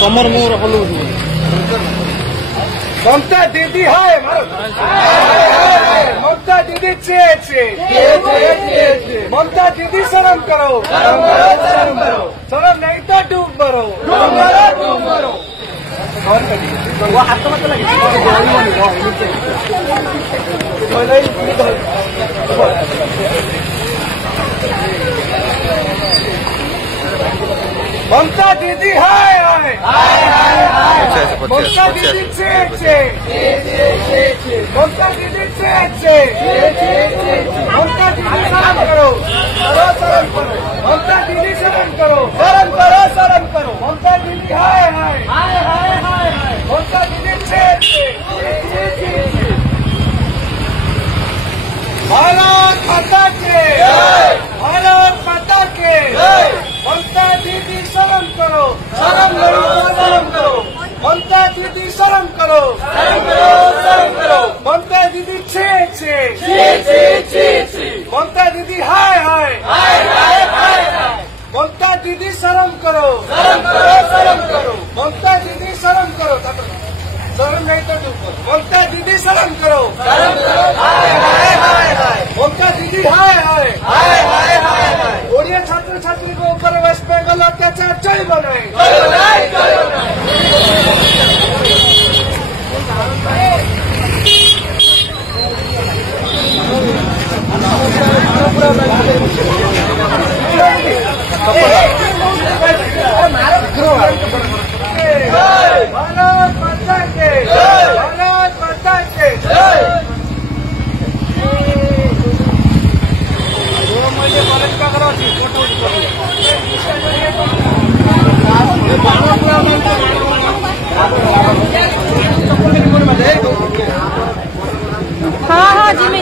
summer मोर hello ममता दीदी है ममता दीदी चे ममता दीदी शर्म करो शर्म नहीं तो डूब मरो वो हाथ मत लगे ममता दीदी है ममता दीदी चे ममता दीदी चे ममता दीदी शर्म करो शर्म करो ममता दीदी शर्म करो शर्म करो ममता दीदी है ममता दीदी चे भारत माता के ममता दीदी शर्म करो ममता दीदी शर्म करो ममता दीदी चे ममता दीदी है ममता दीदी शर्म करो ममता दीदी शर्म करो शर्म नहीं तो ममता दीदी शर्म करो ममता दीदी है ओडिया छात्र छात्री को ऊपर वेस्ट बंगाल अत्याचार चलो नहीं भारत माता के हाँ जिमी